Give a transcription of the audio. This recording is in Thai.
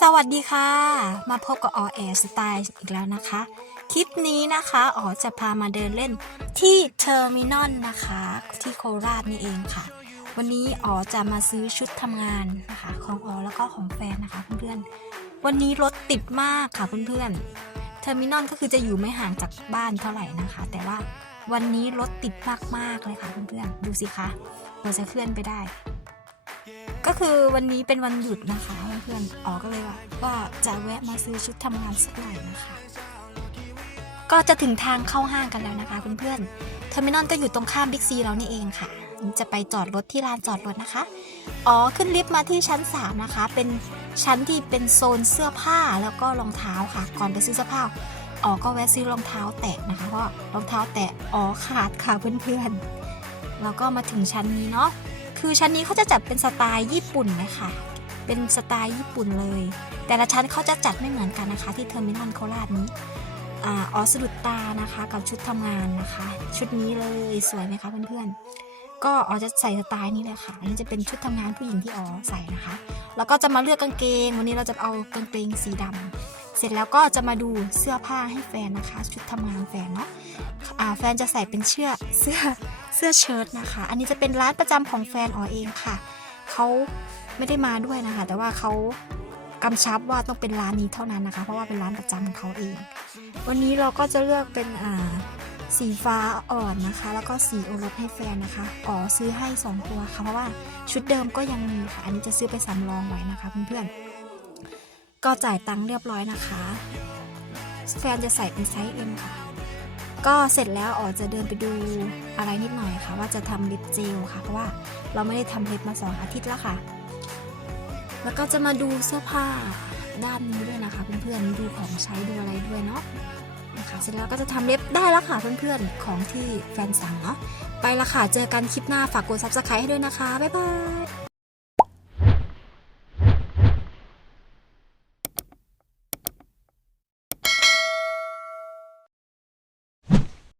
สวัสดีค่ะ มาพบกับออแอร์สไตล์อีกแล้วนะคะ คลิปนี้นะคะอ๋อจะพามาเดินเล่นที่เทอร์มินอลนะคะ ที่โคราชนี่เองค่ะ วันนี้อ๋อจะมาซื้อชุดทำงานนะคะ ของอ๋อแล้วก็ของแฟนนะคะเพื่อนๆวันนี้รถติดมากค่ะเพื่อนๆเทอร์มินอลก็คือจะอยู่ไม่ห่างจากบ้านเท่าไหร่นะคะ แต่ว่าวันนี้รถติดมากๆเลยค่ะเพื่อนๆดูสิคะกว่าจะเคลื่อนไปได้ ก็คือวันนี้เป็นวันหยุดนะคะเพื่อนๆอ๋อก็เลยว่าจะแวะมาซื้อชุดทำงานสักหน่อยนะคะ ก็จะถึงทางเข้าห้างกันแล้วนะคะเพื่อนๆเทอร์มินอลก็อยู่ตรงข้ามบิ๊กซีเรานี่เองค่ะ จะไปจอดรถที่ลานจอดรถนะคะ อ๋อขึ้นลิฟต์มาที่ชั้น 3 นะคะ เป็นชั้นที่เป็นโซนเสื้อผ้าแล้วก็รองเท้าค่ะ ก่อนไปซื้อเสื้อผ้าอ๋อก็แวะซื้อรองเท้าแตะนะคะเพราะรองเท้าแตะอ๋อขาดค่ะเพื่อนๆแล้วก็มาถึงชั้นนี้เนาะ คือชั้นนี้เขาจะจัดเป็นสไตล์ญี่ปุ่นเลยค่ะเป็นสไตล์ญี่ปุ่นเลย แต่ละชั้นเขาจะจัดไม่เหมือนกันนะคะ ที่เทอร์มินอลโคราชนี้อ่าอ๋อสะดุดตานะคะกับชุดทำงานนะคะ ชุดนี้เลยสวยไหมคะเพื่อนๆ ก็อ๋อจะใส่สไตล์นี้เลยค่ะอันนี้จะเป็นชุดทำงานผู้หญิงที่อ๋อใส่นะคะ แล้วก็จะมาเลือกกางเกง วันนี้เราจะเอากางเกงสีดำเสร็จแล้วก็จะมาดูเสื้อผ้าให้แฟนนะคะ ชุดทำงานแฟนเนาะแฟนจะใส่เป็นเชือกเสื้อ สื้อเชิ้ตนะคะ อันนี้จะเป็นร้านประจำของแฟนอ๋อเองค่ะ เขาไม่ได้มาด้วยนะคะ แต่ว่าเขากำชับว่าต้องเป็นร้านนี้เท่านั้นนะคะ เพราะว่าเป็นร้านประจำของเขาเอง วันนี้เราก็จะเลือกเป็นอ่าสีฟ้าอ่อนนะคะ แล้วก็สีโอรสให้แฟนนะคะ อ๋อซื้อให้สองตัวค่ะ เพราะว่าชุดเดิมก็ยังมีค่ะ อันนี้จะซื้อไปสำรองไว้นะคะเพื่อนๆ ก็จ่ายตังค์เรียบร้อยนะคะ แฟนจะใส่เป็นไซส์ M ค่ะ ก็เสร็จแล้วอ๋อจะเดินไปดูอะไรนิดหน่อยค่ะ ว่าจะทำเล็บเจลค่ะ เพราะว่าเราไม่ได้ทำเล็บมาสองอาทิตย์แล้วค่ะ แล้วก็จะมาดูเสื้อผ้าด้านนี้ด้วยนะคะเพื่อนๆดูของใช้ดูอะไรด้วยเนาะนะคะเสร็จแล้วก็จะทำเล็บได้แล้วค่ะเพื่อนๆของที่แฟนสั่งเนาะไปละค่ะเจอกันคลิปหน้าฝากกด subscribe ให้ด้วยนะคะบ๊ายบาย